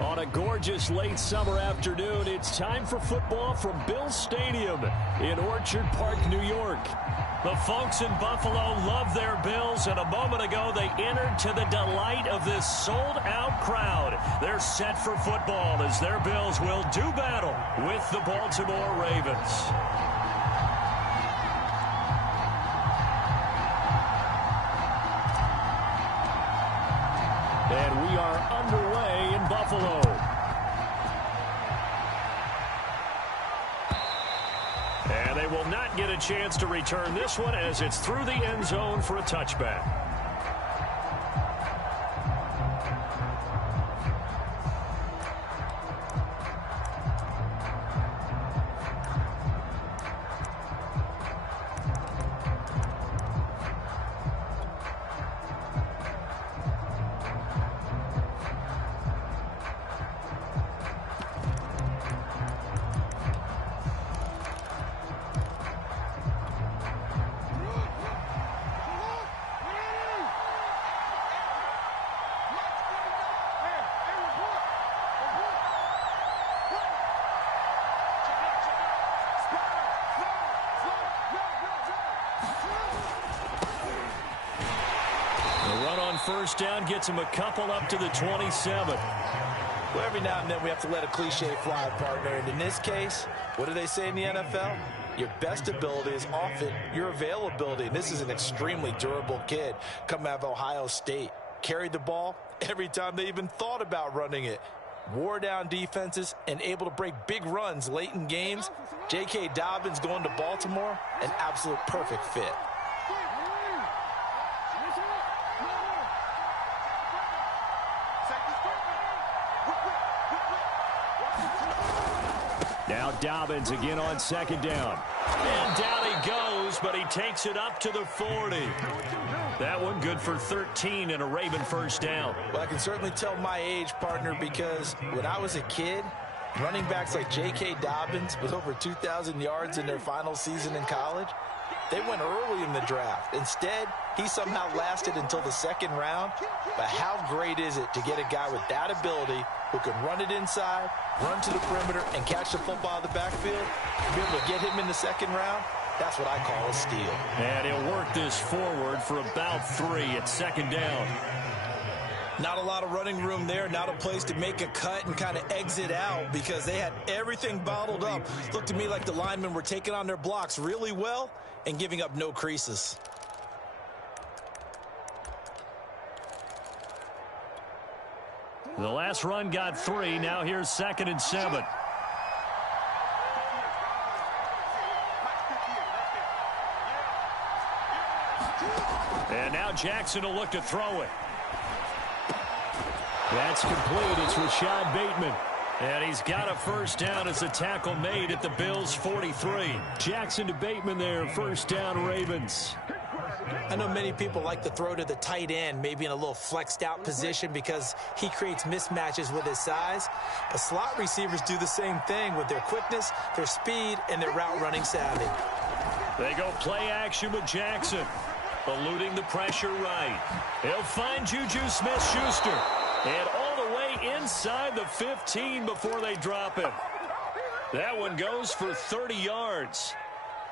On a gorgeous late summer afternoon, it's time for football from Bills Stadium in Orchard Park, New York. The folks in Buffalo love their Bills, and a moment ago they entered to the delight of this sold-out crowd. They're set for football as their Bills will do battle with the Baltimore Ravens. And we are underway in Buffalo. And they will not get a chance to return this one as it's through the end zone for a touchback. First down gets him a couple up to the 27. Well, every now and then we have to let a cliche fly, partner. And in this case, what do they say in the NFL? Your best ability is often your availability. And this is an extremely durable kid coming out of Ohio State. Carried the ball every time they even thought about running it. Wore down defenses and able to break big runs late in games. J.K. Dobbins going to Baltimore, an absolute perfect fit. Now Dobbins again on second down. And down he goes, but he takes it up to the 40. That one good for 13 and a Raven first down. Well, I can certainly tell my age, partner, because when I was a kid, running backs like J.K. Dobbins with over 2,000 yards in their final season in college, they went early in the draft. Instead, he somehow lasted until the second round. But how great is it to get a guy with that ability who can run it inside, run to the perimeter, and catch the football out of the backfield? Be able to get him in the second round, that's what I call a steal. And he'll work this forward for about 3 at second down. Not a lot of running room there, not a place to make a cut and kind of exit out because they had everything bottled up. Looked to me like the linemen were taking on their blocks really well and giving up no creases. The last run got 3. Now here's 2nd and 7. And now Jackson will look to throw it. That's complete. It's Rashad Bateman. And he's got a first down as a tackle made at the Bills' 43. Jackson to Bateman there. First down, Ravens. I know many people like to throw to the tight end, maybe in a little flexed out position because he creates mismatches with his size. But slot receivers do the same thing with their quickness, their speed, and their route running savvy. They go play action with Jackson. Eluding the pressure right. He'll find Juju Smith-Schuster. And all the way inside the 15 before they drop him. That one goes for 30 yards.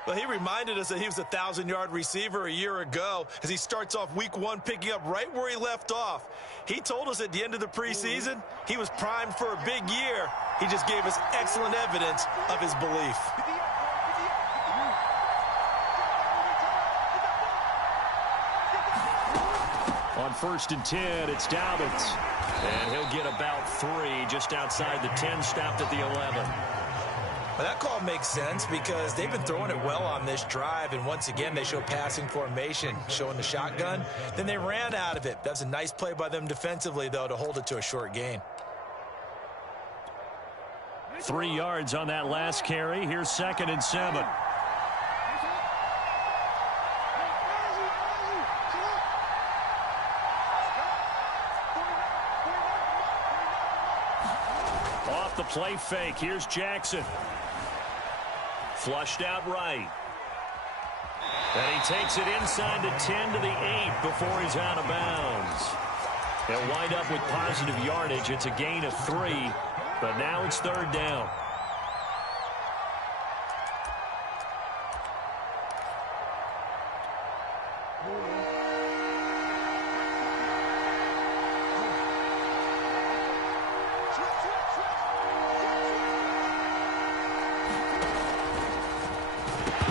Well, he reminded us that he was a 1,000-yard receiver a year ago as he starts off week 1 picking up right where he left off. He told us at the end of the preseason he was primed for a big year. He just gave us excellent evidence of his belief. On 1st and 10, it's Dobbins. And he'll get about 3 just outside the 10, stopped at the 11. Well, that call makes sense because they've been throwing it well on this drive, and once again they show passing formation, showing the shotgun. Then they ran out of it. That's a nice play by them defensively, though, to hold it to a short gain. 3 yards on that last carry. Here's 2nd and 7. Off the play fake. Here's Jackson. Flushed out right. And he takes it inside the 10 to the 8 before he's out of bounds. They'll wind up with positive yardage. It's a gain of 3, but now it's 3rd down.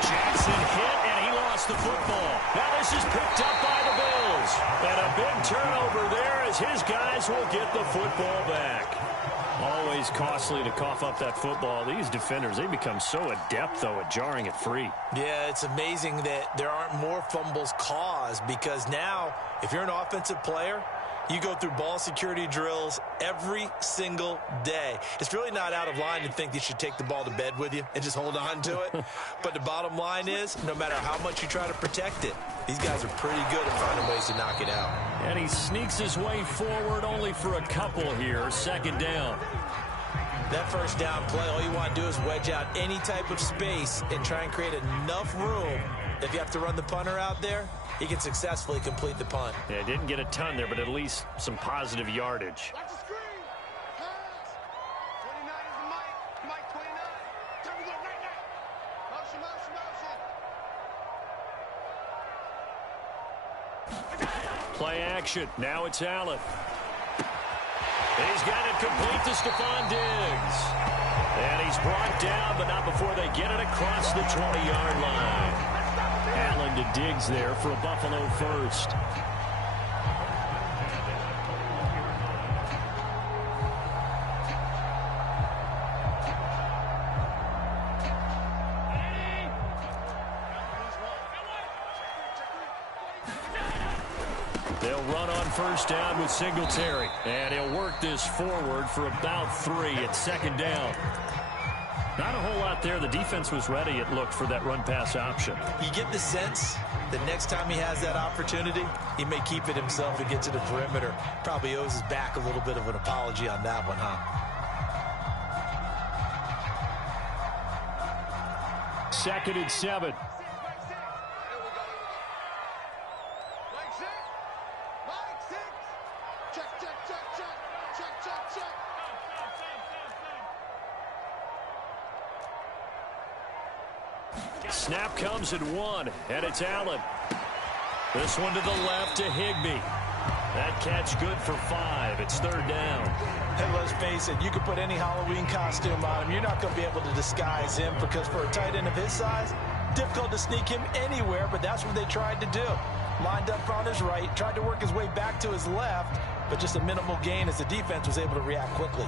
Jackson hit, and he lost the football. Now this is picked up by the Bills. And a big turnover there as his guys will get the football back. Always costly to cough up that football. These defenders, they become so adept, though, at jarring it free. Yeah, it's amazing that there aren't more fumbles caused, because now, if you're an offensive player, you go through ball security drills every single day. It's really not out of line to think you should take the ball to bed with you and just hold on to it. But the bottom line is, no matter how much you try to protect it, these guys are pretty good at finding ways to knock it out. And he sneaks his way forward only for a couple here. 2nd down. That first down play, all you want to do is wedge out any type of space and try and create enough room. If you have to run the punter out there, he can successfully complete the punt. Yeah, didn't get a ton there, but at least some positive yardage. Watch the screen. Pass. 29 is the Mike. Mike 29. Turn it up right now. Motion, motion, motion. Play action. Now it's Allen. He's got it complete to Stephon Diggs. And he's brought down, but not before they get it across the 20-yard line. Allen to Diggs there for a Buffalo first. They'll run on first down with Singletary. And he'll work this forward for about 3 at 2nd down. Not a whole lot there. The defense was ready, it looked, for that run-pass option. You get the sense that next time he has that opportunity, he may keep it himself and get to the perimeter. Probably owes his back a little bit of an apology on that one, huh? 2nd and 7. Snap comes at 1, and it's Allen. This one to the left to Higbee. That catch good for 5. It's 3rd down. And let's face it, you could put any Halloween costume on him. You're not going to be able to disguise him, because for a tight end of his size, difficult to sneak him anywhere, but that's what they tried to do. Lined up on his right, tried to work his way back to his left, but just a minimal gain as the defense was able to react quickly.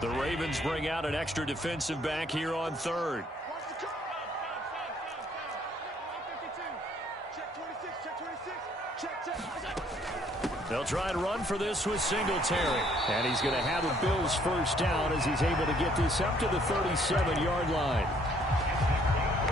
The Ravens bring out an extra defensive back here on 3rd. Watch the curve. Check 26. Check 26. Check. They'll try and run for this with Singletary. And he's going to have a Bills first down as he's able to get this up to the 37-yard line.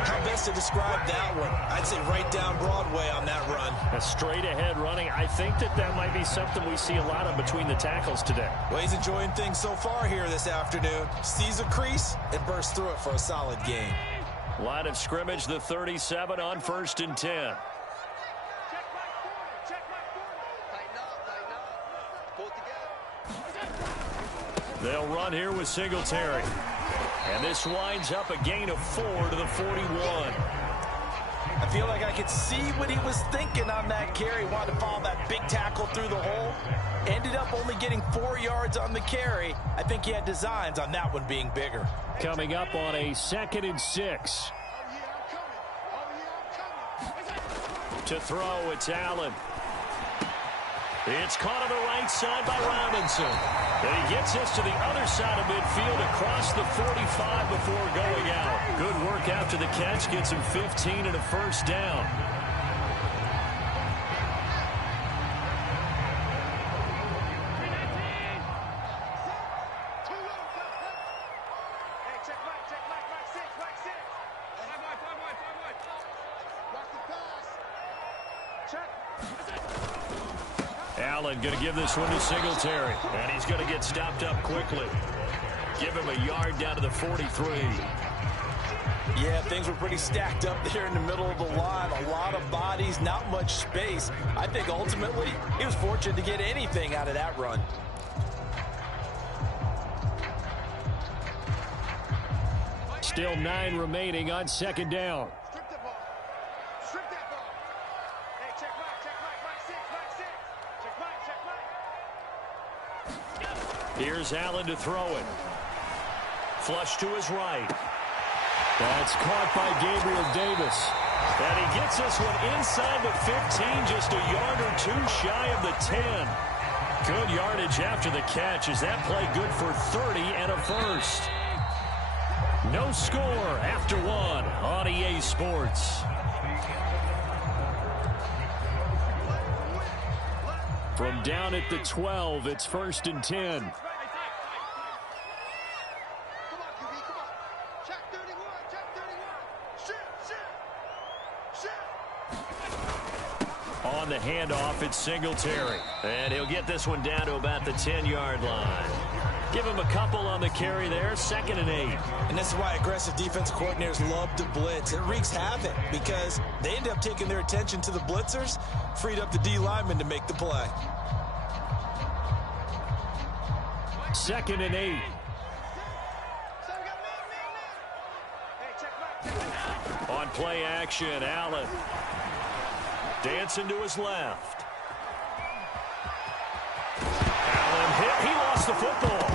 How best to describe that one? I'd say right down Broadway on that run. A straight-ahead running. I think that might be something we see a lot of between the tackles today. Well, he's enjoying things so far here this afternoon. Sees a crease and bursts through it for a solid gain. Line of scrimmage, the 37 on 1st and 10. They'll run here with Singletary. And this winds up a gain of 4 to the 41. I feel like I could see what he was thinking on that carry. Wanted to follow that big tackle through the hole. Ended up only getting 4 yards on the carry. I think he had designs on that one being bigger. Coming up on a 2nd and 6. To throw, it's Allen. It's caught on the right side by Robinson. And he gets us to the other side of midfield across the 45 before going out. Good work after the catch. Gets him 15 and a first down. Allen going to give this one to Singletary. And he's going to get stopped up quickly. Give him a yard down to the 43. Yeah, things were pretty stacked up there in the middle of the line. A lot of bodies, not much space. I think ultimately he was fortunate to get anything out of that run. Still 9 remaining on second down. Strip that ball. Strip that ball. Hey, check Mike. Check Mike. Here's Allen to throw it. Flush to his right. That's caught by Gabriel Davis. And he gets this one inside the 15, just a yard or two shy of the 10. Good yardage after the catch. Is that play good for 30 and a first? No score after 1 on EA Sports. From down at the 12, it's 1st and 10. Come on, QB, come on. Check 31, check 31. Shoot. On the handoff, it's Singletary. And he'll get this one down to about the 10-yard line. Give him a couple on the carry there, 2nd and 8. And this is why aggressive defensive coordinators love to blitz. It wreaks havoc because they end up taking their attention to the blitzers, freed up the D lineman to make the play. 2nd and 8. So we got man. Hey, check Mike. On play action, Allen. Dancing to his left. Allen hit. He lost the football.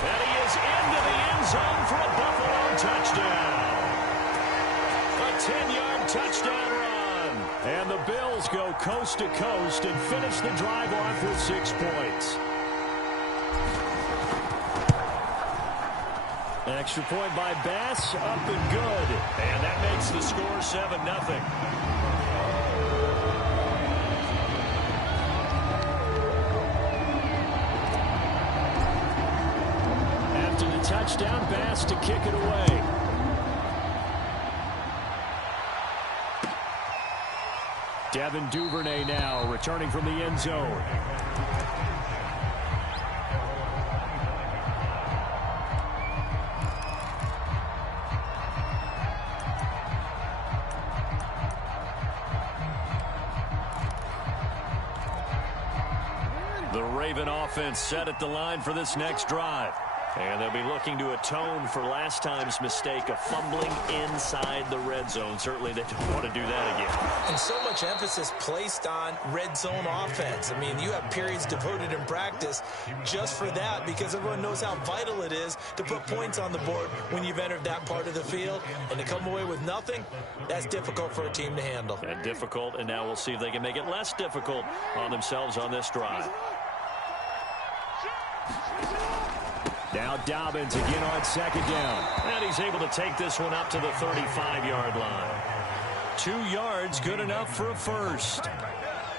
And he is into the end zone for a Buffalo touchdown. A 10-yard touchdown run. And the Bills go coast to coast and finish the drive off with 6 points. Extra point by Bass, up and good. And that makes the score 7-0. After the touchdown, Bass to kick it away. Devin Duvernay now returning from the end zone. The Raven offense set at the line for this next drive. And they'll be looking to atone for last time's mistake of fumbling inside the red zone. Certainly they don't want to do that again. And so much emphasis placed on red zone offense. I mean, you have periods devoted in practice just for that because everyone knows how vital it is to put points on the board when you've entered that part of the field. And to come away with nothing, that's difficult for a team to handle. And difficult, and now we'll see if they can make it less difficult on themselves on this drive. Now Dobbins again on second down. And he's able to take this one up to the 35-yard line. 2 yards, good enough for a first.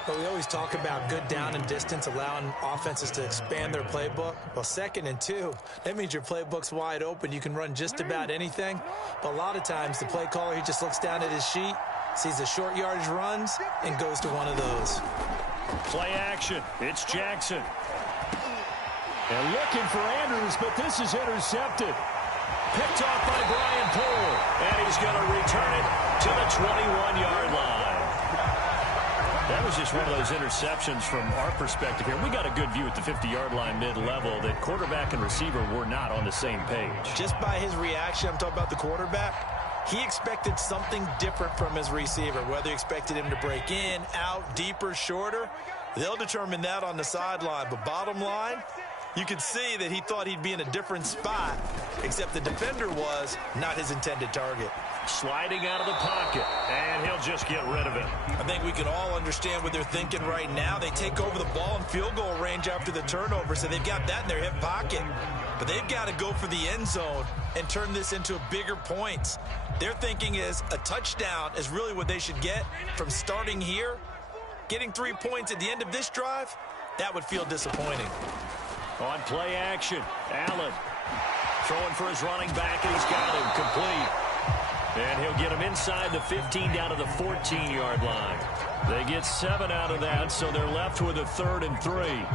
But we always talk about good down and distance, allowing offenses to expand their playbook. Well, 2nd and 2, that means your playbook's wide open. You can run just about anything. But a lot of times the play caller, he just looks down at his sheet, sees the short yardage runs, and goes to one of those. Play action. It's Jackson. And looking for Andrews, but this is intercepted. Picked off by Brian Poole. And he's going to return it to the 21-yard line. That was just one of those interceptions from our perspective here. We got a good view at the 50-yard line mid-level that quarterback and receiver were not on the same page. Just by his reaction, I'm talking about the quarterback, he expected something different from his receiver, whether he expected him to break in, out, deeper, shorter. They'll determine that on the sideline. But bottom line, you could see that he thought he'd be in a different spot, except the defender was not his intended target. Sliding out of the pocket, and he'll just get rid of it. I think we can all understand what they're thinking right now. They take over the ball in field goal range after the turnover, so they've got that in their hip pocket. But they've got to go for the end zone and turn this into bigger points. Their thinking is a touchdown is really what they should get from starting here. Getting 3 points at the end of this drive, that would feel disappointing. On play action, Allen throwing for his running back, and he's got him complete. And he'll get him inside the 15 down to the 14-yard line. They get 7 out of that, so they're left with a 3rd and 3.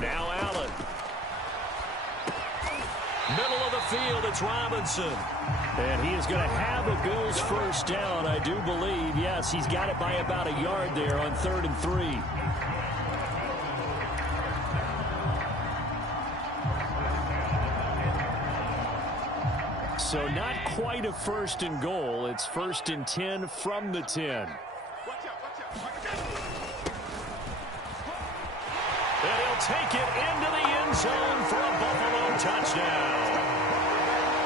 Now Allen. Middle of the field, it's Robinson. And he is going to have a Bills first down, I do believe. Yes, he's got it by about a yard there on 3rd and 3. So not quite a 1st and goal. It's 1st and 10 from the 10. And he'll take it into the end zone for a Buffalo touchdown.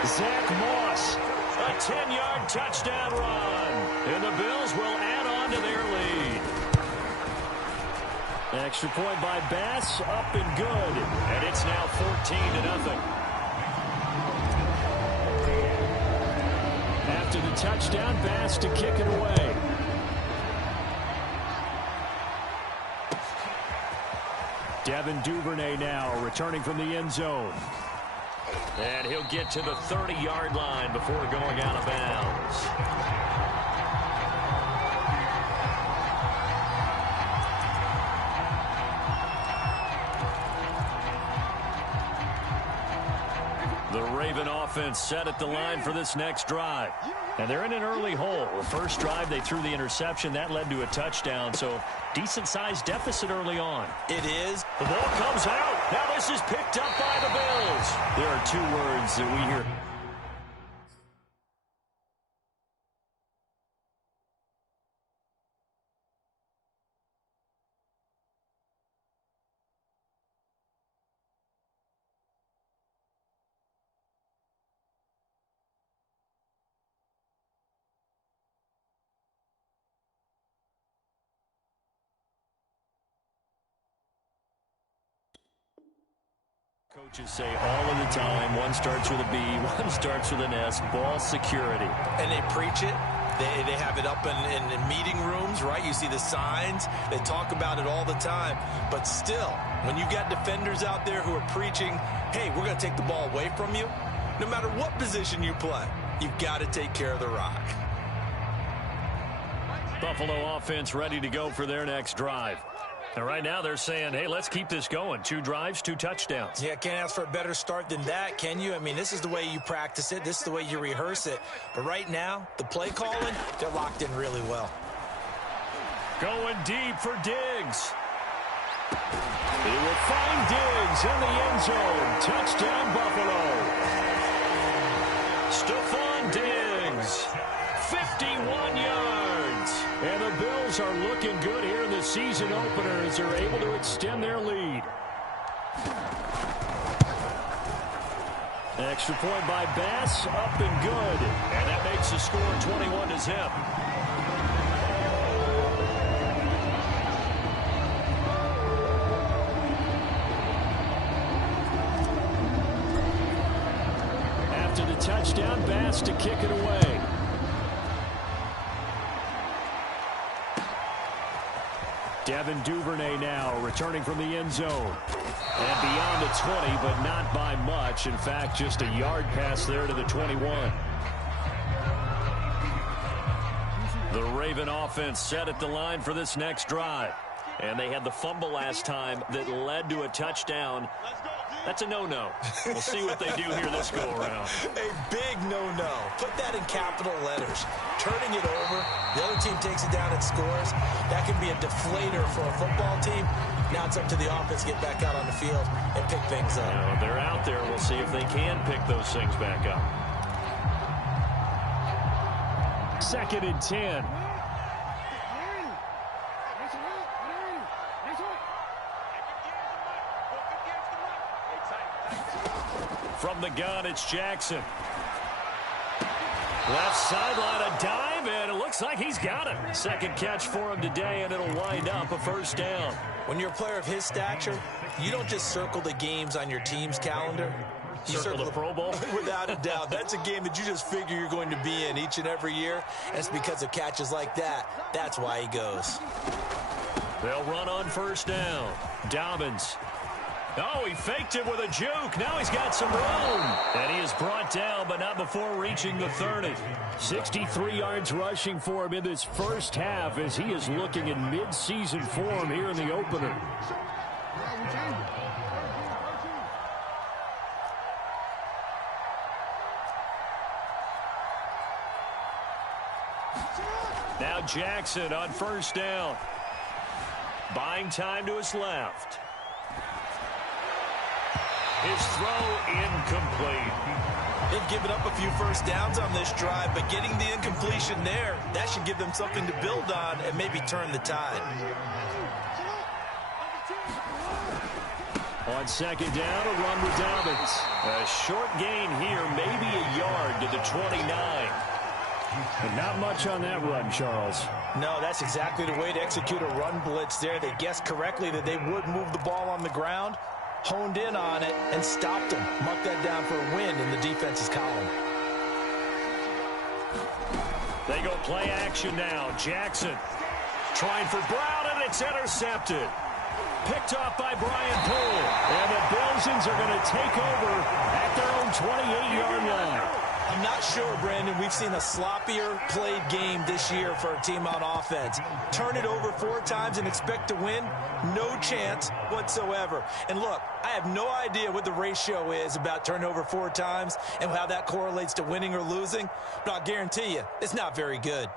Zach Moss, a 10-yard touchdown run. And the Bills will add on to their lead. Extra point by Bass, up and good. And it's now 14-0. After the touchdown, Bass to kick it away. Devin Duvernay now returning from the end zone. And he'll get to the 30-yard line before going out of bounds. The Raven offense set at the line for this next drive. And they're in an early hole. The first drive, they threw the interception. That led to a touchdown, so decent-sized deficit early on. It is. The ball comes out. Now this is picked up by the Bills. There are 2 words that we hear. Coaches say all of the time, one starts with a B, one starts with an S, ball security. And they preach it. They have it up in meeting rooms, right? You see the signs. They talk about it all the time. But still, when you've got defenders out there who are preaching, hey, we're going to take the ball away from you, no matter what position you play, you've got to take care of the rock. Buffalo offense ready to go for their next drive. And right now they're saying, hey, let's keep this going. 2 drives, 2 touchdowns. Yeah, can't ask for a better start than that, can you? I mean, this is the way you practice it. This is the way you rehearse it. But right now, the play calling, they're locked in really well. Going deep for Diggs. He will find Diggs in the end zone. Touchdown, Buffalo. Stephon Diggs, 51 yards. And the Bills are looking good here in the season opener as they're able to extend their lead. Extra point by Bass, up and good. And that makes the score 21-0. After the touchdown, Bass to kick it away. Devin Duvernay now returning from the end zone. And beyond the 20, but not by much. In fact, just a yard pass there to the 21. The Raven offense set at the line for this next drive. And they had the fumble last time that led to a touchdown. That's a no-no. We'll see what they do here this go-around. A big no-no. Put that in capital letters. Turning it over, the other team takes it down and scores. That can be a deflator for a football team. Now it's up to the offense to get back out on the field and pick things up. You know, they're out there. We'll see if they can pick those things back up. 2nd and 10. From the gun, it's Jackson. Left sideline, a dive, drive, and it looks like he's got it. Second catch for him today, and it'll wind up a first down. When you're a player of his stature, you don't just circle the games on your team's calendar. You circle the Pro Bowl? Without a doubt. That's a game that you just figure you're going to be in each and every year. And it's because of catches like that. That's why he goes. They'll run on first down. Dobbins. Oh, he faked it with a juke. Now he's got some room. And he is brought down, but not before reaching the 30. 63 yards rushing for him in this first half as he is looking in mid-season form here in the opener. Now Jackson on first down. Buying time to his left. His throw incomplete. They've given up a few first downs on this drive, but getting the incompletion there, that should give them something to build on and maybe turn the tide. On second down, a run with Dobbins. A short gain here, maybe a yard to the 29. And not much on that run, Charles. No, that's exactly the way to execute a run blitz there. They guessed correctly that they would move the ball on the ground, honed in on it, and stopped them. Marked that down for a win in the defense's column. They go play action now. Jackson trying for Brown, and it's intercepted. Picked off by Brian Poole. And the Bills are going to take over at their own 28-yard line. I'm not sure, Brandon, we've seen a sloppier played game this year for a team on offense. Turn it over 4 times and expect to win? No chance whatsoever. And look, I have no idea what the ratio is about turning over 4 times and how that correlates to winning or losing, but I'll guarantee you, it's not very good.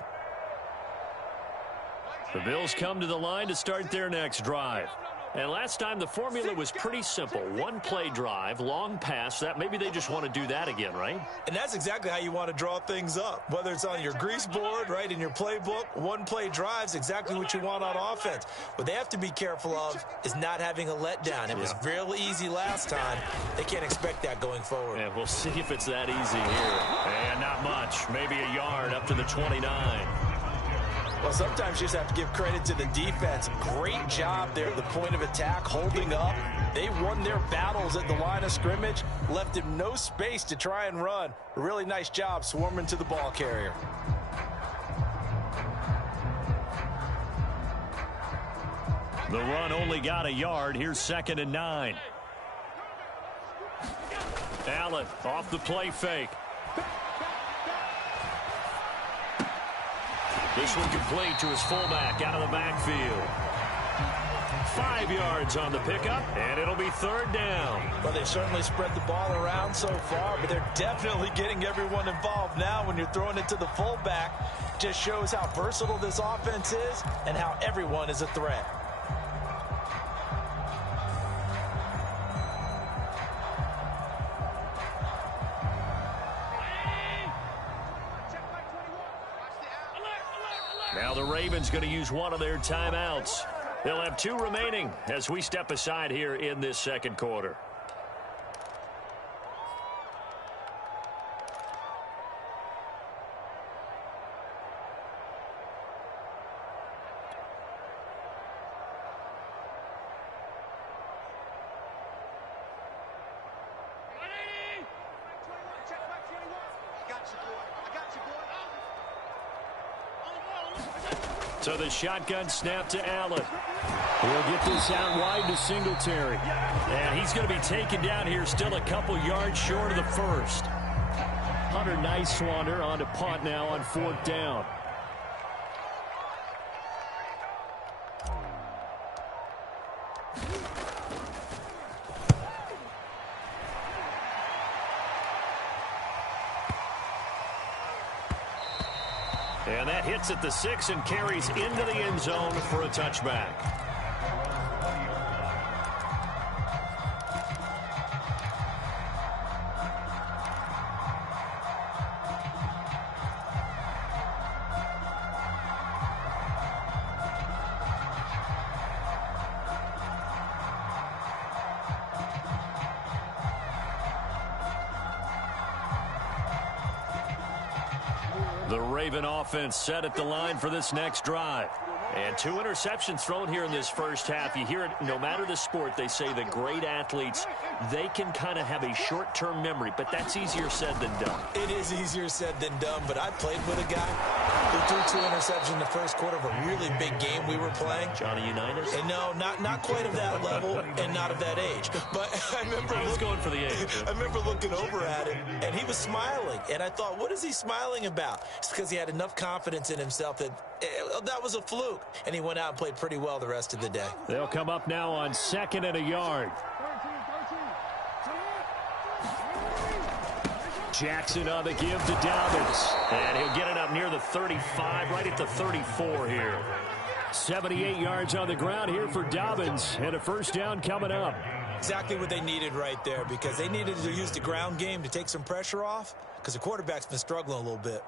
The Bills come to the line to start their next drive. And last time the formula was pretty simple. 1-play drive, long pass. That maybe they just want to do that again, right? And that's exactly how you want to draw things up. Whether it's on your grease board, right, in your playbook, 1-play drive's exactly what you want on offense. What they have to be careful of is not having a letdown. It was real easy last time. They can't expect that going forward. And we'll see if it's that easy here. And not much. Maybe a yard up to the 29. Well, sometimes you just have to give credit to the defense. Great job there at the point of attack, holding up. They won their battles at the line of scrimmage, left him no space to try and run. A really nice job swarming to the ball carrier. The run only got a yard. Here's 2nd and 9. Allen off the play fake. This one complete to his fullback out of the backfield. 5 yards on the pickup, and it'll be 3rd down. Well, they certainly spread the ball around so far, but they're definitely getting everyone involved now when you're throwing it to the fullback. Just shows how versatile this offense is and how everyone is a threat. Now the Ravens going to use one of their timeouts. They'll have 2 remaining as we step aside here in this second quarter. So the shotgun snap to Allen. He'll get this out wide to Singletary. And he's going to be taken down here still a couple yards short of the first. Hunter Nice-Swander on to punt now on 4th down. And that hits at the 6 and carries into the end zone for a touchback. The Raven offense set at the line for this next drive. And 2 interceptions thrown here in this first half. You hear it, no matter the sport, they say the great athletes, they can kind of have a short-term memory, but that's easier said than done. It is easier said than done, but I played with a guy who threw 2 interceptions in the first quarter of a really big game we were playing. Johnny Unitas? And no, not quite of that level and not of that age. But I remember I was going for the age. I remember looking over at him, and he was smiling. And I thought, what is he smiling about? It's because he had enough confidence in himself that that was a fluke. And he went out and played pretty well the rest of the day. They'll come up now on 2nd and a yard. Jackson on the give to Dobbins. And he'll get it up near the 35, right at the 34 here. 78 yards on the ground here for Dobbins, and a first down coming up. Exactly what they needed right there, because they needed to use the ground game to take some pressure off, because the quarterback's been struggling a little bit.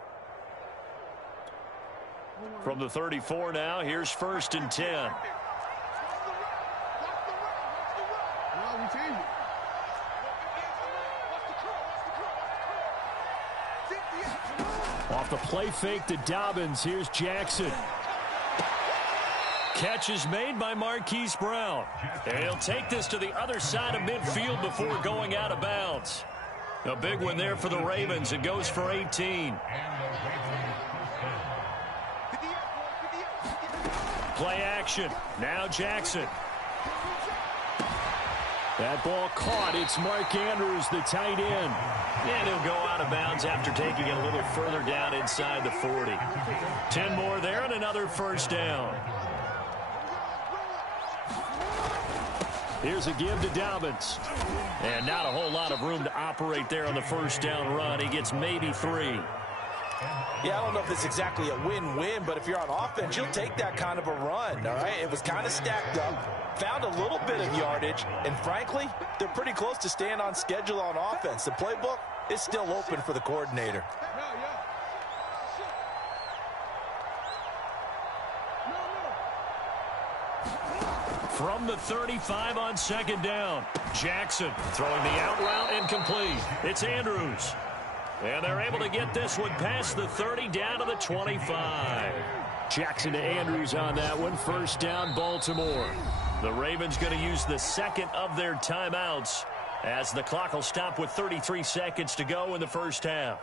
From the 34 now, here's 1st and 10. Off the play fake to Dobbins, here's Jackson. Catch is made by Marquise Brown. And he'll take this to the other side of midfield before going out of bounds. A big one there for the Ravens. It goes for 18. Play action. Now Jackson. That ball caught. It's Mark Andrews, the tight end. And he'll go out of bounds after taking it a little further down inside the 40. 10 more there and another first down. Here's a give to Dobbins. And not a whole lot of room to operate there on the first down run. He gets maybe 3. Yeah, I don't know if it's exactly a win-win, but if you're on offense, you'll take that kind of a run, all right? It was kind of stacked up, found a little bit of yardage, and frankly, they're pretty close to staying on schedule on offense. The playbook is still open for the coordinator. From the 35 on 2nd down, Jackson throwing the out route incomplete. It's Andrews. And they're able to get this one past the 30 down to the 25. Jackson to Andrews on that one. First down, Baltimore. The Ravens going to use the second of their timeouts as the clock will stop with 33 seconds to go in the first half.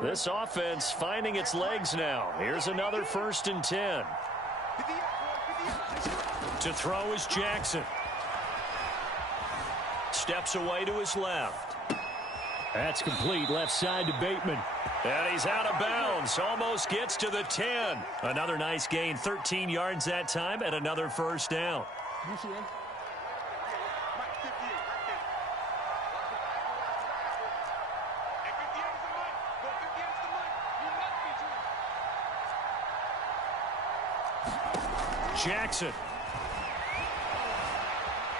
This offense finding its legs now. Here's another 1st and 10. To throw is Jackson. Steps away to his left. That's complete. Left side to Bateman. And he's out of bounds. Almost gets to the 10. Another nice gain. 13 yards that time and another first down. Jackson.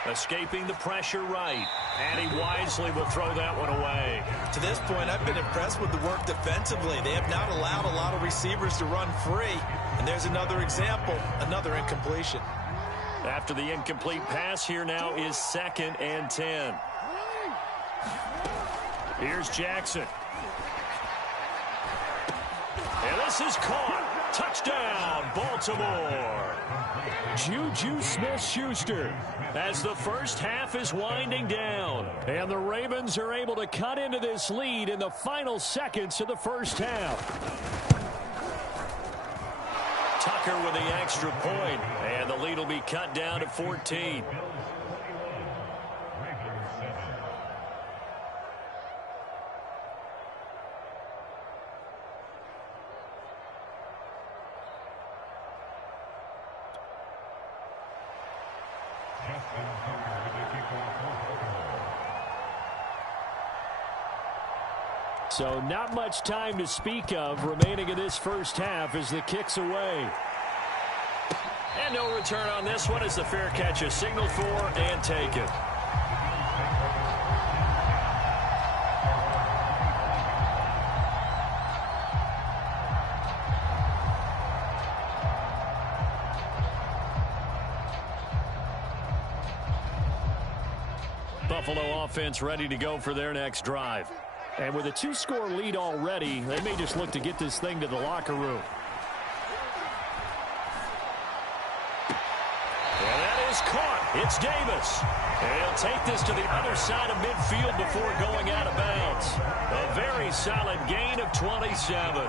Escaping the pressure right. And he wisely will throw that one away. To this point, I've been impressed with the work defensively. They have not allowed a lot of receivers to run free. And there's another example, another incompletion. After the incomplete pass, here now is 2nd and 10. Here's Jackson. And this is caught. Touchdown, Baltimore. Juju Smith-Schuster. As the first half is winding down. And the Ravens are able to cut into this lead in the final seconds of the first half. Tucker with the extra point. And the lead will be cut down to 14. So not much time to speak of remaining in this first half as the kick's away. And no return on this one as the fair catch is signaled for and taken. Buffalo offense ready to go for their next drive. And with a 2-score lead already, they may just look to get this thing to the locker room. And that is caught. It's Davis. And he'll take this to the other side of midfield before going out of bounds. A very solid gain of 27.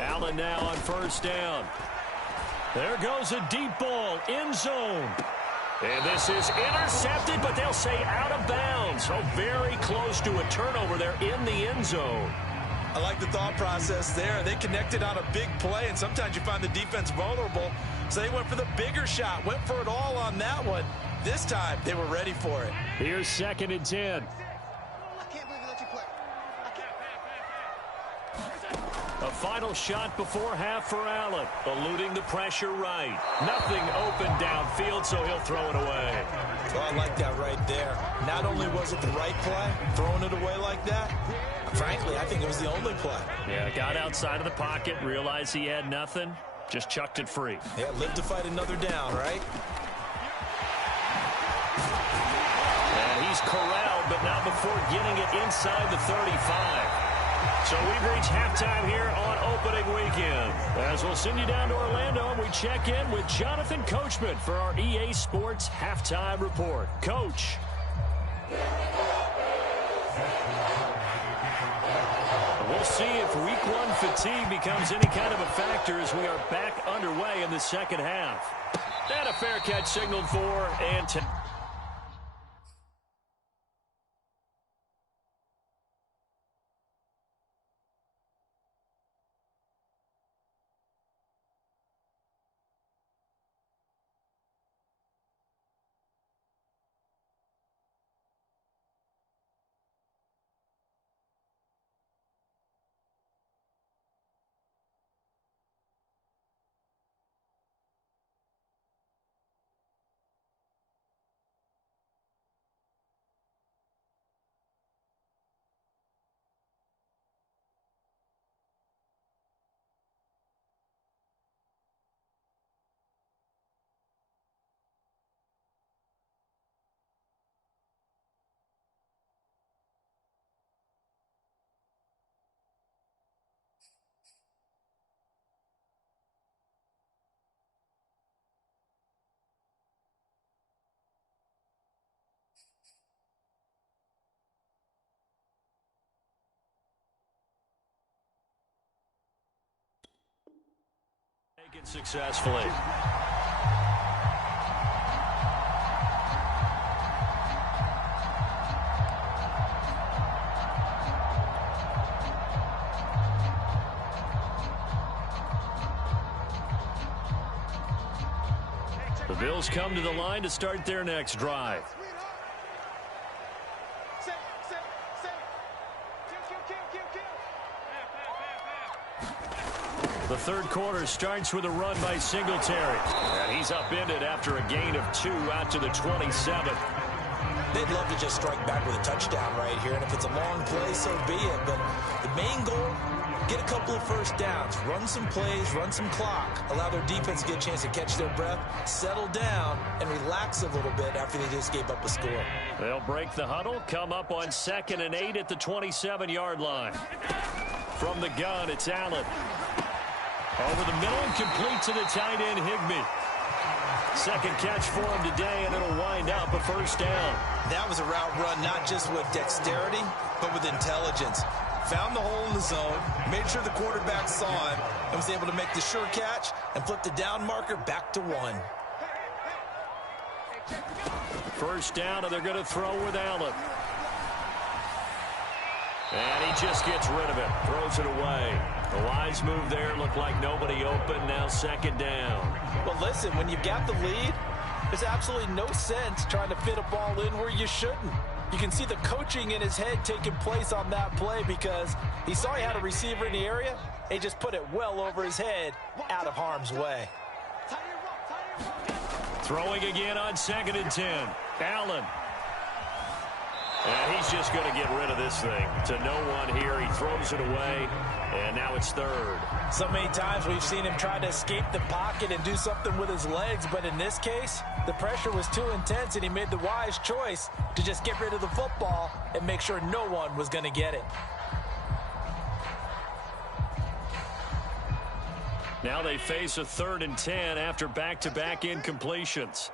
Allen now on first down. There goes a deep ball, end zone. And this is intercepted, but they'll say out of bounds. So very close to a turnover there in the end zone. I like the thought process there. They connected on a big play, and sometimes you find the defense vulnerable. So they went for the bigger shot, went for it all on that one. This time, they were ready for it. Here's 2nd and 10. A final shot before half for Allen, eluding the pressure right. Nothing open downfield, so he'll throw it away. Well, I like that right there. Not only was it the right play, throwing it away like that, frankly, I think it was the only play. Yeah, got outside of the pocket, realized he had nothing, just chucked it free. Yeah, live to fight another down, right? And he's corralled, but not before getting it inside the 35. So we've reached halftime here on opening weekend. As we'll send you down to Orlando, we check in with Jonathan Coachman for our EA Sports Halftime Report. Coach. We'll see if week 1 fatigue becomes any kind of a factor as we are back underway in the second half. And a fair catch signaled for and take it successfully. The Bills come to the line to start their next drive. The third quarter starts with a run by Singletary. And he's upended after a gain of 2 out to the 27. They'd love to just strike back with a touchdown right here, and if it's a long play, so be it. But the main goal, get a couple of first downs, run some plays, run some clock, allow their defense to get a chance to catch their breath, settle down, and relax a little bit after they just gave up a score. They'll break the huddle, come up on 2nd and 8 at the 27-yard line. From the gun, it's Allen. Over the middle and complete to the tight end, Higbee. Second catch for him today, and it'll wind up a first down. That was a route run not just with dexterity, but with intelligence. Found the hole in the zone, made sure the quarterback saw him, and was able to make the sure catch and flip the down marker back to 1. First down, and they're going to throw with Allen. And he just gets rid of it, throws it away. A wise move there, looked like nobody open, now second down. Well, listen, when you've got the lead, there's absolutely no sense trying to fit a ball in where you shouldn't. You can see the coaching in his head taking place on that play because he saw he had a receiver in the area, and he just put it well over his head out of harm's way. Throwing again on 2nd and 10. Allen. And he's just going to get rid of this thing to no one here. He throws it away, and now it's third. So many times we've seen him try to escape the pocket and do something with his legs, but in this case, the pressure was too intense, and he made the wise choice to just get rid of the football and make sure no one was going to get it. Now they face a 3rd and 10 after back-to-back incompletions.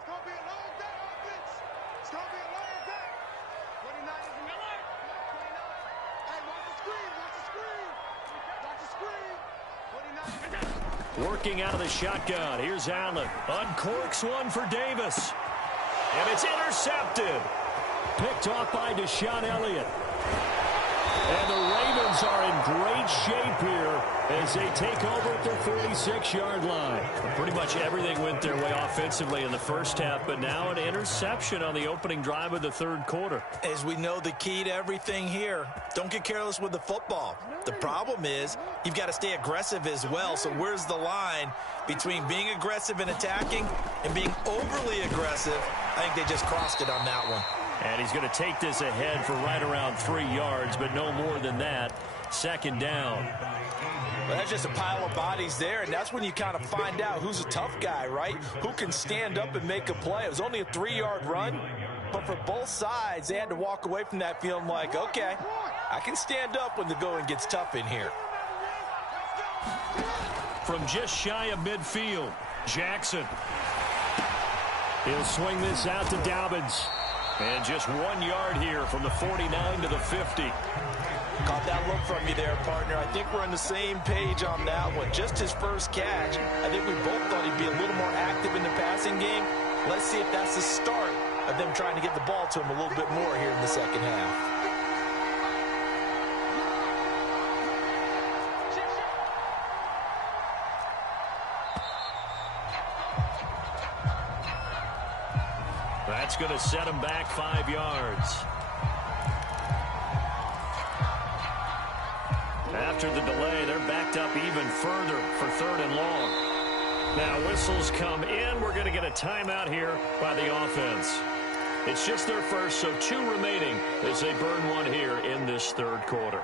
Working out of the shotgun. Here's Allen. Uncorks one for Davis. And it's intercepted. Picked off by Deshaun Elliott. And the Ravens are in great shape here as they take over at their 46-yard line. Pretty much everything went their way offensively in the first half, but now an interception on the opening drive of the 3rd quarter. As we know, the key to everything here, don't get careless with the football. The problem is you've got to stay aggressive as well. So where's the line between being aggressive and attacking and being overly aggressive? I think they just crossed it on that one. And he's going to take this ahead for right around 3 yards, but no more than that. 2nd down. Well, that's just a pile of bodies there, and that's when you kind of find out who's a tough guy, right? Who can stand up and make a play. It was only a 3-yard run, but for both sides, they had to walk away from that feeling like, okay, I can stand up when the going gets tough in here. From just shy of midfield, Jackson. He'll swing this out to Dobbins. And just 1 yard here from the 49 to the 50. Caught that look from you there, partner. I think we're on the same page on that one. Just his first catch. I think we both thought he'd be a little more active in the passing game. Let's see if that's the start of them trying to get the ball to him a little bit more here in the second half. That's going to set him back 5 yards. After the delay, they're backed up even further for 3rd and long. Now whistles come in. We're going to get a timeout here by the offense. It's just their first, so 2 remaining as they burn one here in this 3rd quarter.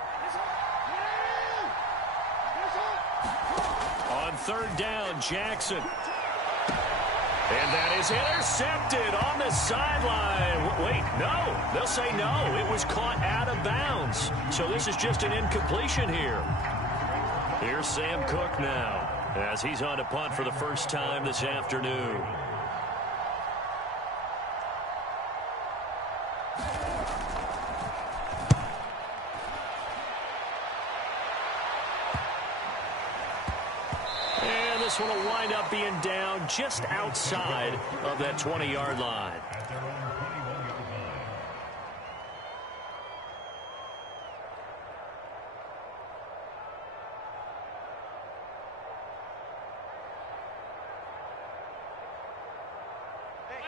On 3rd down, Jackson. And that is intercepted on the sideline. Wait, no. They'll say no. It was caught out of bounds. So this is just an incompletion here. Here's Sam Cook now as he's on to punt for the first time this afternoon. This one will wind up being down just outside of that 20-yard line.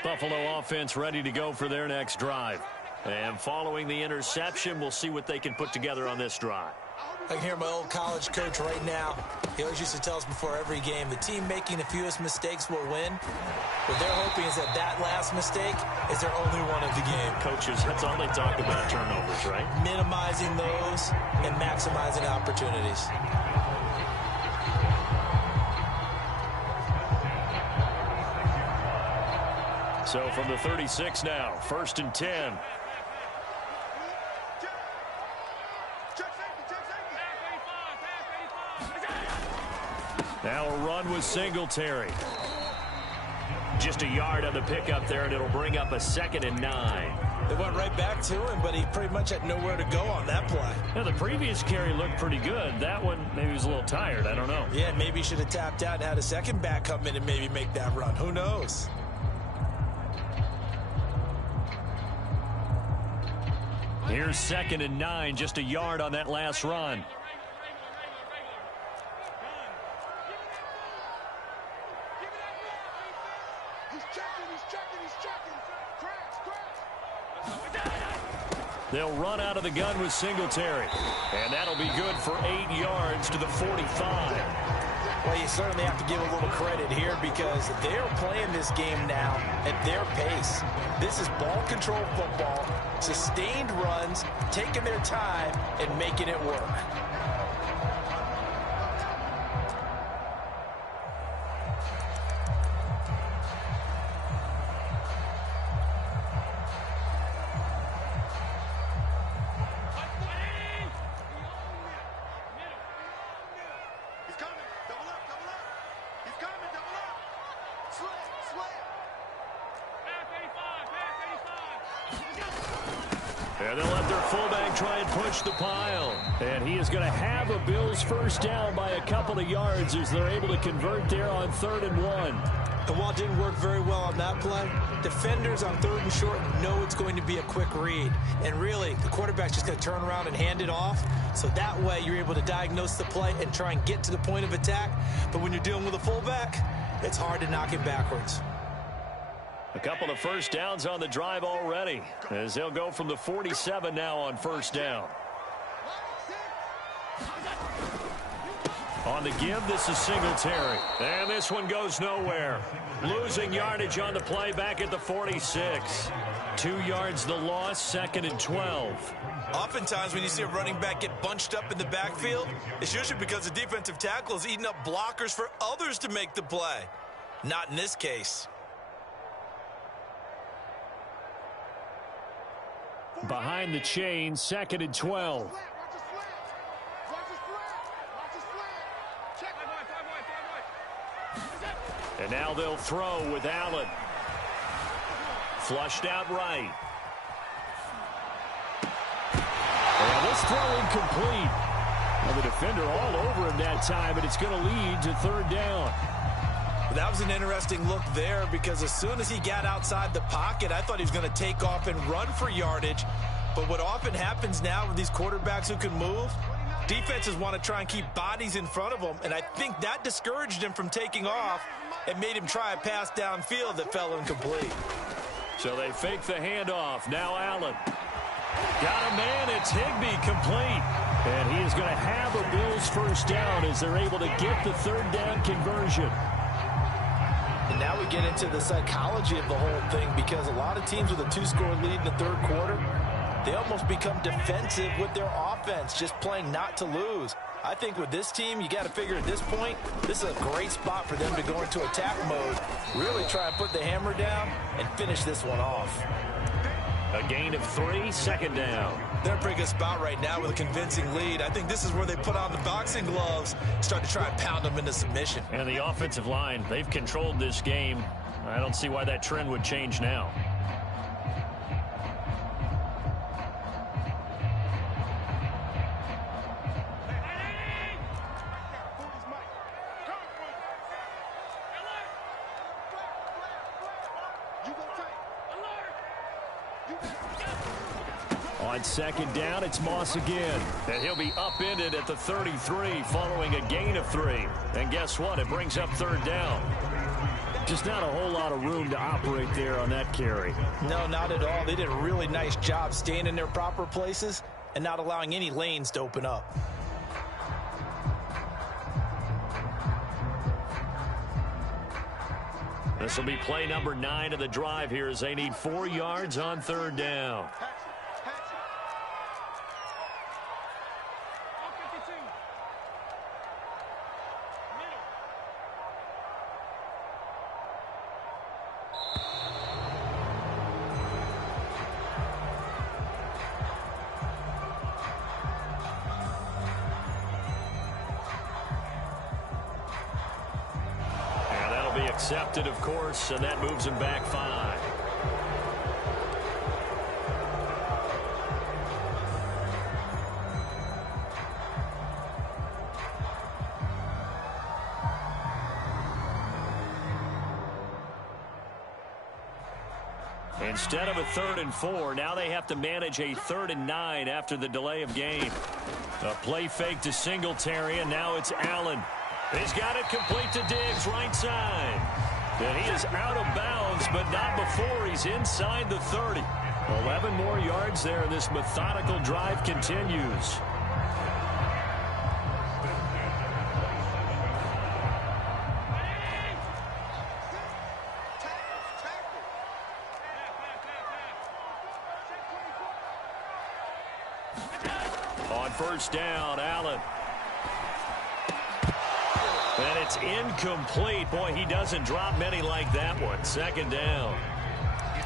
Buffalo offense ready to go for their next drive. And following the interception, we'll see what they can put together on this drive. I can hear my old college coach right now. He always used to tell us before every game, the team making the fewest mistakes will win. What they're hoping is that that last mistake is their only one of the game. Coaches, that's all they talk about, turnovers, right? Minimizing those and maximizing opportunities. So from the 36 now, 1st and 10. Now a run with Singletary. Just a yard on the pickup there, and it'll bring up a 2nd and 9. They went right back to him, but he pretty much had nowhere to go on that play. Now, the previous carry looked pretty good. That one, maybe he was a little tired. I don't know. Yeah, maybe he should have tapped out and had a second back come in and maybe make that run. Who knows? Here's 2nd and 9, just a yard on that last run. They'll run out of the gun with Singletary. And that'll be good for 8 yards to the 45. Well, you certainly have to give a little credit here because they're playing this game now at their pace. This is ball control football, sustained runs, taking their time and making it work. And they'll let their fullback try and push the pile. And he is going to have a Bills first down by a couple of yards as they're able to convert there on 3rd and 1. And while it didn't work very well on that play, defenders on 3rd and short know it's going to be a quick read. And really, the quarterback's just going to turn around and hand it off. So that way, you're able to diagnose the play and try and get to the point of attack. But when you're dealing with a fullback, it's hard to knock it backwards. A couple of first downs on the drive already as they'll go from the 47 now on first down. On the give, this is Singletary. And this one goes nowhere. Losing yardage on the play back at the 46. 2 yards the loss, 2nd and 12. Oftentimes when you see a running back get bunched up in the backfield, it's usually because the defensive tackle is eating up blockers for others to make the play. Not in this case. Behind the chain, 2nd and 12. And now they'll throw with Allen. Flushed out right. And this throw incomplete. Well, the defender all over him that time, and it's going to lead to 3rd down. That was an interesting look there because as soon as he got outside the pocket, I thought he was going to take off and run for yardage. But what often happens now with these quarterbacks who can move, defenses want to try and keep bodies in front of them, and I think that discouraged him from taking off and made him try a pass downfield that fell incomplete. So they fake the handoff. Now Allen. Got a man. It's Higbee complete. And he is going to have a Bills first down as they're able to get the 3rd down conversion. And now we get into the psychology of the whole thing because a lot of teams with a 2-score lead in the 3rd quarter, they almost become defensive with their offense, just playing not to lose. I think with this team, you got to figure at this point, this is a great spot for them to go into attack mode, really try and put the hammer down and finish this one off. A gain of 3, 2nd down. They're in a pretty good spot right now with a convincing lead. I think this is where they put on the boxing gloves, start to try and pound them into submission. And the offensive line, they've controlled this game. I don't see why that trend would change now. On 2nd down, it's Moss again. And he'll be upended at the 33 following a gain of 3. And guess what? It brings up 3rd down. Just not a whole lot of room to operate there on that carry. No, not at all. They did a really nice job staying in their proper places and not allowing any lanes to open up. This will be play number 9 of the drive here as they need 4 yards on 3rd down. Accepted, of course, and that moves him back 5. Instead of a 3rd and 4, now they have to manage a 3rd and 9 after the delay of game. A play fake to Singletary, and now it's Allen. He's got it complete to Diggs, right side. And he is out of bounds, but not before he's inside the 30. 11 more yards there, and this methodical drive continues. first down. Allen. And it's incomplete. Boy, he doesn't drop many like that one. Second down.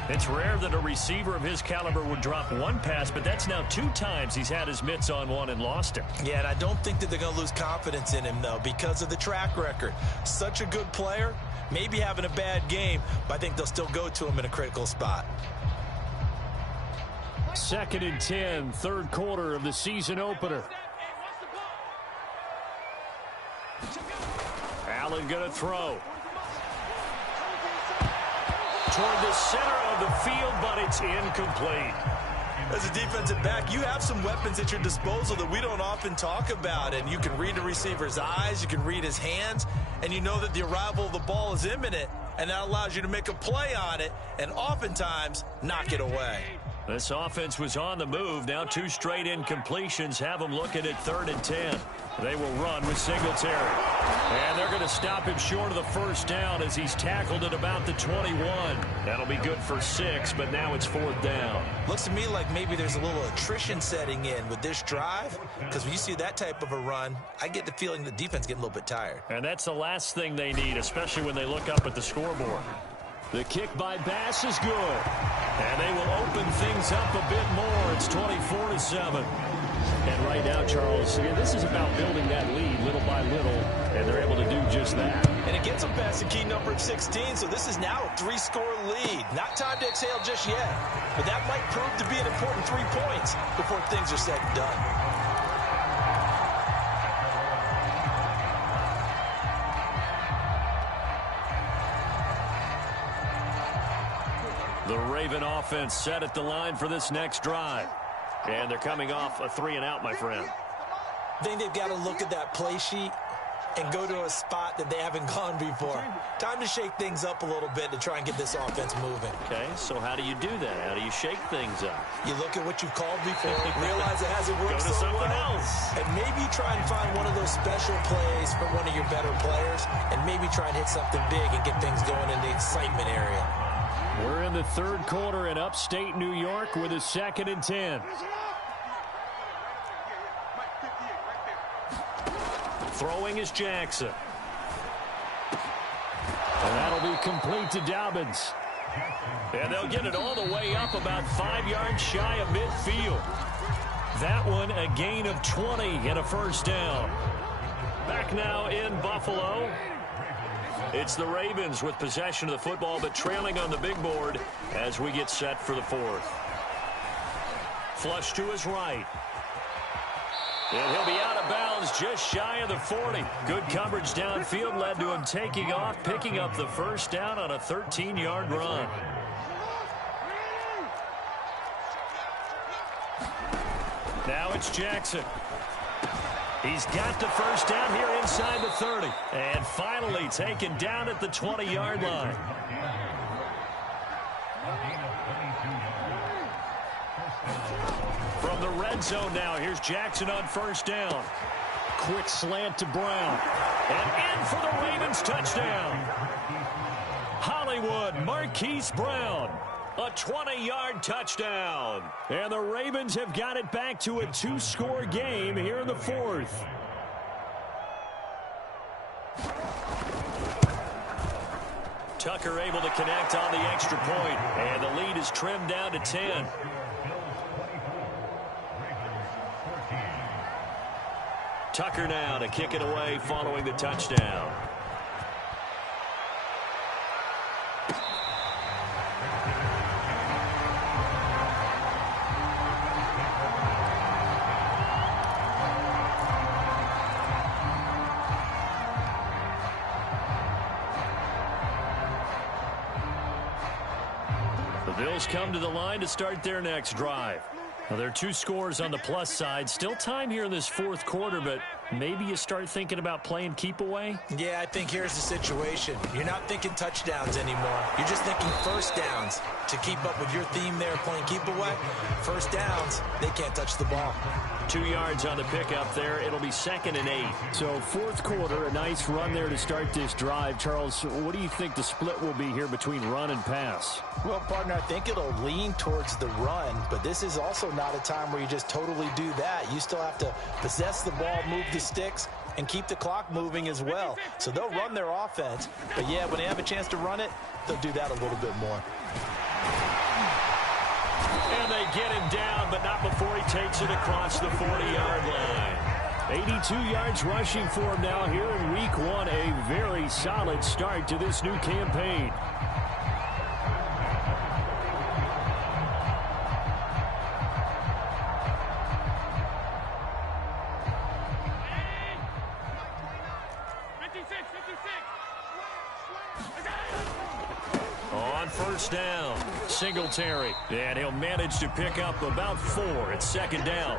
It's rare that a receiver of his caliber would drop one pass, but that's now 2 times he's had his mitts on one and lost it. Yeah, and I don't think that they're going to lose confidence in him, though, because of the track record. Such a good player, maybe having a bad game, but I think they'll still go to him in a critical spot. 2nd and 10, third quarter of the season opener. Allen going to throw. Toward the center of the field, but it's incomplete. As a defensive back, you have some weapons at your disposal that we don't often talk about, and you can read the receiver's eyes, you can read his hands, and you know that the arrival of the ball is imminent, and that allows you to make a play on it and oftentimes knock it away. This offense was on the move. Now 2 straight incompletions have them looking at 3rd and 10. They will run with Singletary. And they're going to stop him short of the first down as he's tackled at about the 21. That'll be good for 6, but now it's 4th down. Looks to me like maybe there's a little attrition setting in with this drive, because when you see that type of a run, I get the feeling the defense getting a little bit tired. And that's the last thing they need, especially when they look up at the scoreboard. The kick by Bass is good. And they will open things up a bit more. It's 24-7. And right now, Charles, again, this is about building that lead little by little, and they're able to do just that. And it gets them past the key number of 16, so this is now a 3-score lead. Not time to exhale just yet, but that might prove to be an important 3 points before things are said and done. The Raven offense set at the line for this next drive. And they're coming off a 3-and-out, my friend. I think they've got to look at that play sheet and go to a spot that they haven't gone before. Time to shake things up a little bit to try and get this offense moving. Okay, so how do you do that? How do you shake things up? You look at what you've called before, realize it hasn't worked Go to so something well, else. and maybe try and find one of those special plays from one of your better players, and maybe try and hit something big and get things going in the excitement area. We're in the 3rd quarter in upstate New York with a 2nd and 10. Throwing is Jackson. And that'll be complete to Dobbins. And they'll get it all the way up about 5 yards shy of midfield. That one a gain of 20 and a first down. Back now in Buffalo. It's the Ravens with possession of the football, but trailing on the big board as we get set for the 4th. Flush to his right. And he'll be out of bounds just shy of the 40. Good coverage downfield led to him taking off, picking up the first down on a 13-yard run. Now it's Jackson. He's got the first down here inside the 30. And finally taken down at the 20-yard line. From the red zone now, here's Jackson on first down. Quick slant to Brown. And in for the Ravens touchdown. Hollywood Marquise Brown. A 20-yard touchdown. And the Ravens have got it back to a 2-score game here in the 4th. Tucker able to connect on the extra point. And the lead is trimmed down to 10. Tucker now to kick it away following the touchdown. The Bills come to the line to start their next drive. Now, there are 2 scores on the plus side. Still time here in this 4th quarter, but maybe you start thinking about playing keep away? Yeah, I think here's the situation. You're not thinking touchdowns anymore. You're just thinking first downs. To keep up with your theme there, playing keep away, first downs, they can't touch the ball. 2 yards on the pickup there. It'll be 2nd and 8. So fourth quarter, a nice run there to start this drive. Charles, what do you think the split will be here between run and pass? Well, partner, I think it'll lean towards the run, but this is also not a time where you just totally do that. You still have to possess the ball, move the sticks, and keep the clock moving as well. So they'll run their offense, but yeah, when they have a chance to run it, they'll do that a little bit more. And they get him down, but not before he takes it across the 40-yard line. 82 yards rushing for him now here in week 1. A very solid start to this new campaign. On first down, Singletary. And he'll manage to pick up about 4 at 2nd down.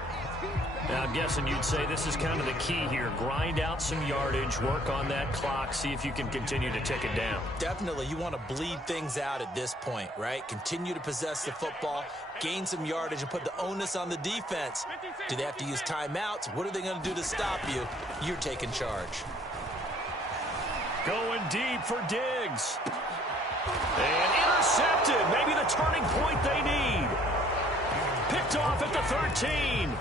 Now, I'm guessing you'd say this is kind of the key here. Grind out some yardage, work on that clock, see if you can continue to tick it down. Definitely, you want to bleed things out at this point, right? Continue to possess the football, gain some yardage, and put the onus on the defense. Do they have to use timeouts? What are they going to do to stop you? You're taking charge. Going deep for Diggs. And intercepted. Maybe the turning point they need. Picked off at the 13.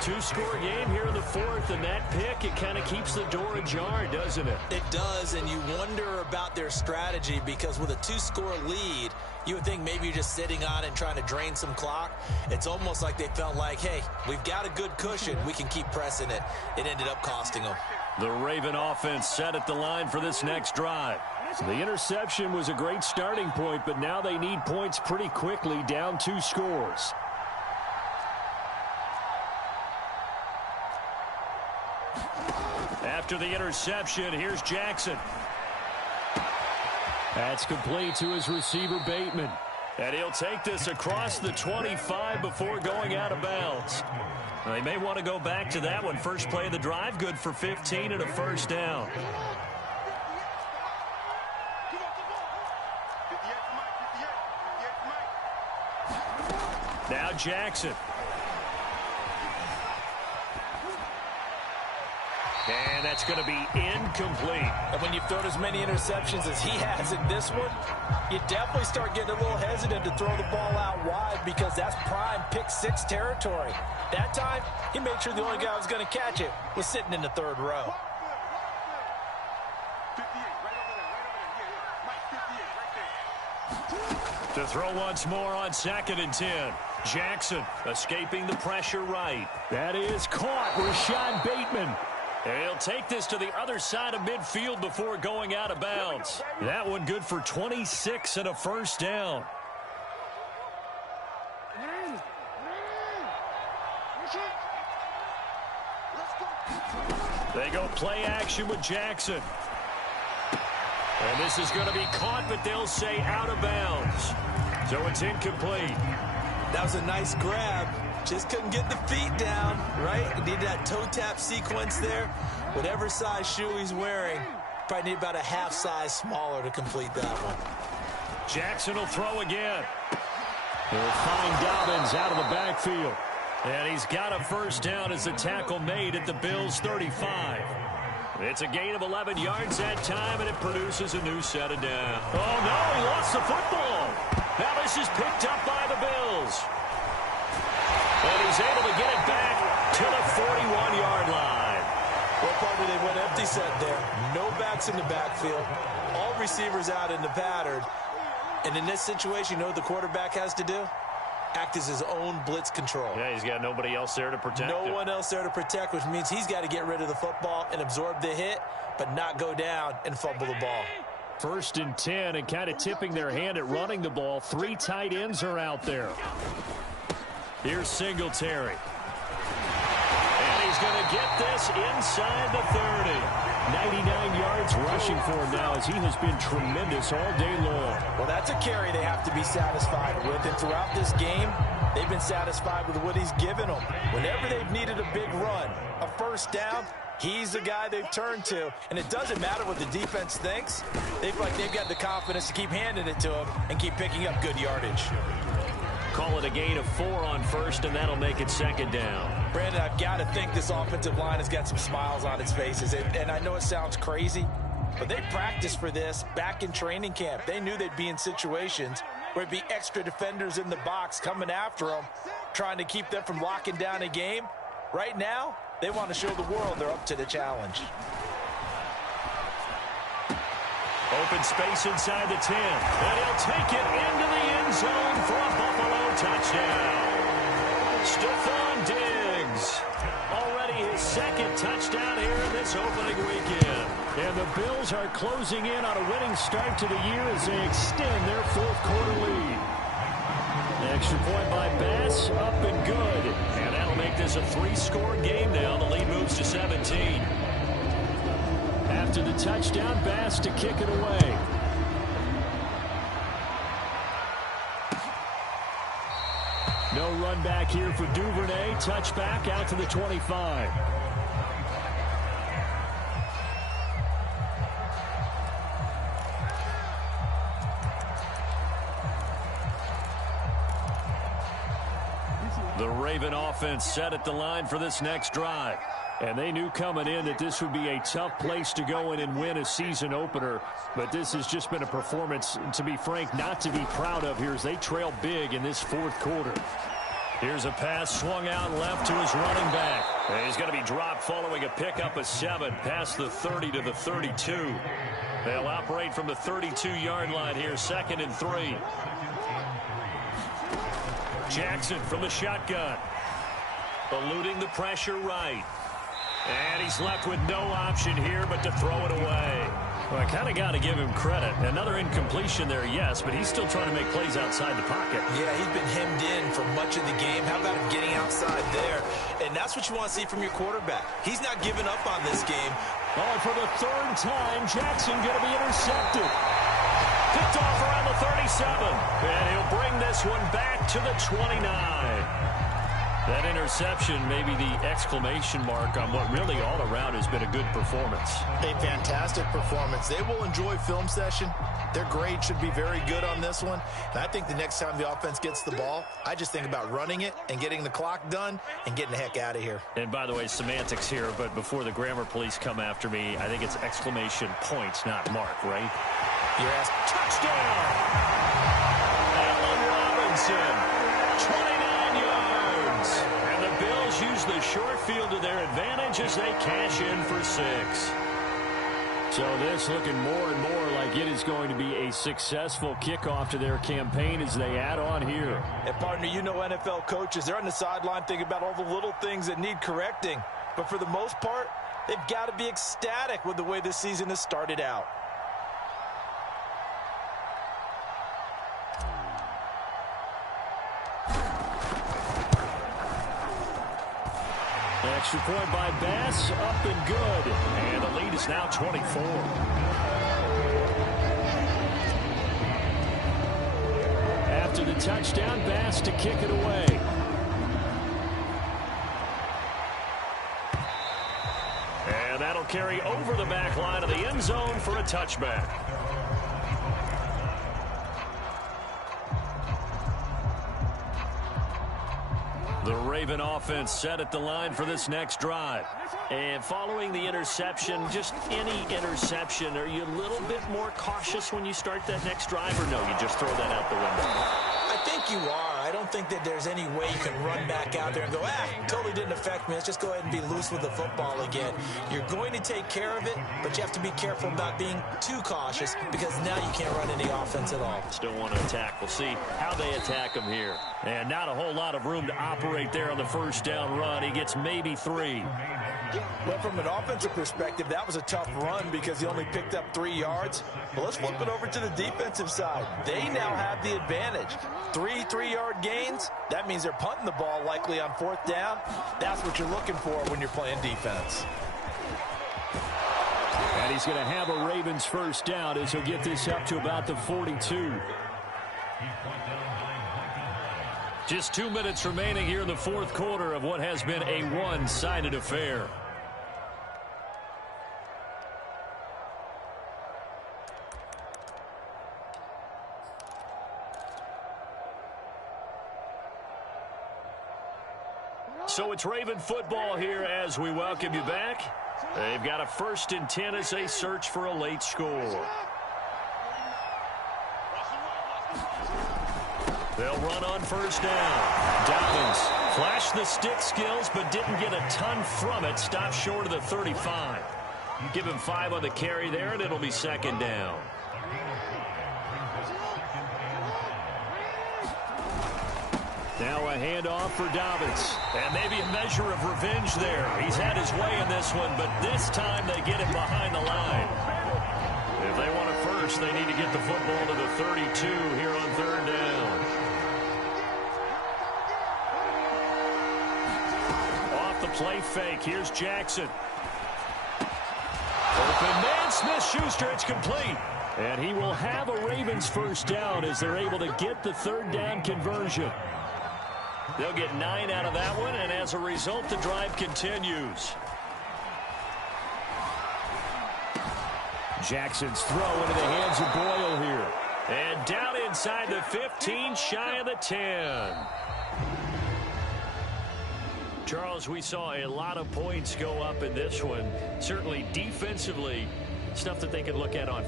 2-score game here in the 4th, and that pick, it kind of keeps the door ajar, doesn't it? It does, and you wonder about their strategy because with a 2-score lead, you would think maybe you're just sitting on it and trying to drain some clock. It's almost like they felt like, hey, we've got a good cushion. We can keep pressing it. It ended up costing them. The Raven offense set at the line for this next drive. The interception was a great starting point, but now they need points pretty quickly, down 2 scores. After the interception, here's Jackson. That's complete to his receiver, Bateman. And he'll take this across the 25 before going out of bounds. Now, they may want to go back to that one. First play of the drive, good for 15 and a first down. Now Jackson. And that's going to be incomplete. And when you've thrown as many interceptions as he has in this one, you definitely start getting a little hesitant to throw the ball out wide because that's prime pick-6 territory. That time, he made sure the only guy who was going to catch it was sitting in the 3rd row. To throw once more on 2nd and 10. Jackson escaping the pressure right. That is caught. Rashad Bateman. And he'll take this to the other side of midfield before going out of bounds. That one good for 26 and a first down. They go play action with Jackson. And this is going to be caught, but they'll say out of bounds. So it's incomplete. That was a nice grab. Just couldn't get the feet down, right? He needed that toe tap sequence there. Whatever size shoe he's wearing, probably need about a half size smaller to complete that one. Jackson will throw again. They'll find Dobbins out of the backfield. And he's got a first down as the tackle made at the Bills' 35. It's a gain of 11 yards that time, and it produces a new set of downs. Oh, no, he lost the football. Now this is picked up by the Bills. And he's able to get it back to the 41-yard line. Well, partner, they went empty set there. No backs in the backfield. All receivers out in the pattern. And in this situation, you know what the quarterback has to do? Act as his own blitz control. Yeah, he's got nobody else there to protect him. No one else there to protect, which means he's got to get rid of the football and absorb the hit, but not go down and fumble the ball. 1st and 10, and kind of tipping their hand at running the ball. 3 tight ends are out there. Here's Singletary. And he's going to get this inside the 30. 99 yards rushing for him now as he has been tremendous all day long. Well, that's a carry they have to be satisfied with. And throughout this game, they've been satisfied with what he's given them. Whenever they've needed a big run, a first down, he's the guy they've turned to. And it doesn't matter what the defense thinks. They feel like they've got the confidence to keep handing it to him and keep picking up good yardage. Call it a gain of 4 on first, and that'll make it second down. Brandon, I've got to think this offensive line has got some smiles on its faces. And I know it sounds crazy, but they practiced for this back in training camp. They knew they'd be in situations where it'd be extra defenders in the box coming after them, trying to keep them from locking down a game. Right now, they want to show the world they're up to the challenge. Open space inside the 10. And he'll take it into the end zone for a Buffalo touchdown. Stephon Diggs. Already his second touchdown here in this opening weekend. And the Bills are closing in on a winning start to the year as they extend their fourth quarter lead. Extra point by Bass, up and good. And that'll make this a 3-score game now. The lead moves to 17. After the touchdown, Bass to kick it away. No run back here for Duvernay. Touchback out to the 25. The Raven offense set at the line for this next drive. And they knew coming in that this would be a tough place to go in and win a season opener. But this has just been a performance, to be frank, not to be proud of here as they trail big in this fourth quarter. Here's a pass swung out left to his running back. And he's going to be dropped following a pickup of 7 past the 30 to the 32. They'll operate from the 32-yard line here, 2nd and 3. Jackson from the shotgun. Eluding the pressure right. And he's left with no option here but to throw it away. Well, I kind of got to give him credit. Another incompletion there, yes, but he's still trying to make plays outside the pocket. Yeah, he's been hemmed in for much of the game. How about him getting outside there? And that's what you want to see from your quarterback. He's not giving up on this game. Oh, for the 3rd time, Jackson going to be intercepted. Picked off around the 37. And he'll bring this one back to the 29. That interception may be the exclamation mark on what really all around has been a good performance. A fantastic performance. They will enjoy film session. Their grade should be very good on this one. And I think the next time the offense gets the ball, I just think about running it and getting the clock done and getting the heck out of here. And by the way, semantics here, but before the grammar police come after me, I think it's exclamation points, not mark, right? You're asking. Touchdown! Allen Robinson, 29 yards. And the Bills use the short field to their advantage as they cash in for 6. So this looking more and more like it is going to be a successful kickoff to their campaign as they add on here. And partner, you know NFL coaches, they're on the sideline thinking about all the little things that need correcting. But for the most part, they've got to be ecstatic with the way this season has started out. Extra point by Bass, up and good. And the lead is now 24. After the touchdown, Bass to kick it away. And that'll carry over the back line of the end zone for a touchback. The Raven offense set at the line for this next drive. And following the interception, just any interception, are you a little bit more cautious when you start that next drive, or no, you just throw that out the window? I think you are. I don't think that there's any way you can run back out there and go, totally didn't affect me. Let's just go ahead and be loose with the football again. You're going to take care of it, but you have to be careful about being too cautious because now you can't run any offense at all. Still want to attack. We'll see how they attack him here. And not a whole lot of room to operate there on the first down run. He gets maybe 3. But from an offensive perspective, that was a tough run because he only picked up 3 yards. But let's flip it over to the defensive side. They now have the advantage. 3 3-yard gains, that means they're punting the ball likely on 4th down. That's what you're looking for when you're playing defense. And he's going to have a Ravens first down as he'll get this up to about the 42. Just 2 minutes remaining here in the fourth quarter of what has been a one-sided affair. So it's Raven football here as we welcome you back. They've got a 1st and 10 as they search for a late score. They'll run on 1st down. Dobbins flashed the stick skills but didn't get a ton from it. Stopped short of the 35. Give him 5 on the carry there, and it'll be 2nd down. Now a handoff for Dobbins. And maybe a measure of revenge there. He's had his way in this one, but this time they get him behind the line. If they want it first, they need to get the football to the 32 here on 3rd down. Off the play fake, here's Jackson. Open man, Smith-Schuster, it's complete. And he will have a Ravens 1st down as they're able to get the 3rd down conversion. They'll get 9 out of that one, and as a result, the drive continues. Jackson's throw into the hands of Boyle here. And down inside the 15, shy of the 10. Charles, we saw a lot of points go up in this one. Certainly defensively, stuff that they can look at on